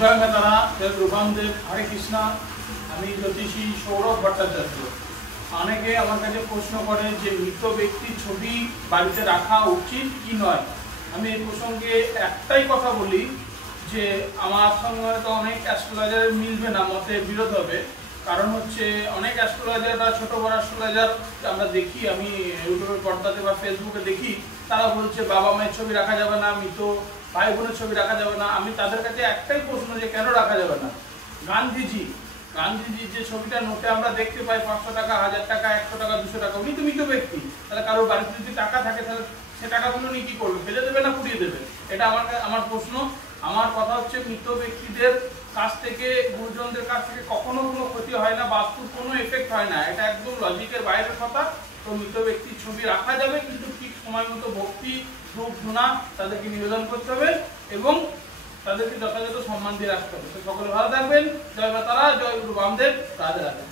জয় মা তারা, জয় গুরু বামদেব, হরে কৃষ্ণা। আমি জ্যোতিষী সৌরভ ভট্টাচার্য। অনেকে আমার কাছে প্রশ্ন করে যে মৃত ব্যক্তির ছবি বাড়িতে রাখা উচিত কি নয়। আমি এই প্রসঙ্গে একটাই কথা বলি যে আমার সঙ্গে হয়তো অনেক অ্যাস্ট্রোলজারের মিলবে না, মতে বিরোধ হবে। কারণ হচ্ছে অনেক অ্যাস্ট্রোলজার বা ছোটো বড় অ্যাস্ট্রোলজার আমরা দেখি, আমি ইউটিউবের পর্দাতে বা ফেসবুকে দেখি, তারা বলছে বাবা মায়ের ছবি রাখা যাবে না, মৃত ভাই বোনের ছবি রাখা যাবে না। আমি তাদের কাছে একটাই প্রশ্ন যে কেন রাখা যাবে না। গান্ধীজির যে ছবিটা নোটে আমরা দেখতে পাই 500 টাকা, 1000 টাকা, 100 টাকা, 200 টাকা, উনি তো মৃত ব্যক্তি। তাহলে কারোর বাড়িতে যদি টাকা থাকে তাহলে সে টাকাগুলো নিয়ে কি করবে? ফেলে দেবে না পুড়িয়ে দেবে? এটা আমার প্রশ্ন। আমার কথা হচ্ছে মৃত ব্যক্তিদের কাছ থেকে, গুরুজনদের কাছ থেকে কখনো কোনো ক্ষতি হয় না, বাস্তুর কোনো এফেক্ট হয় না। এটা একদম লজিকের বাইরের কথা। তো মৃত ব্যক্তির ছবি রাখা যাবে, কিন্তু ঠিক সময় মতো ভক্তি, ধূপ ধুনা তাদেরকে নিবেদন করতে হবে এবং তাদেরকে যথাযথ সম্মান দিয়ে রাখতে হবে। তো সকলে ভালো থাকবেন। জয় মা তারা, জয় গুরু বামদেব, রাধে রাধে।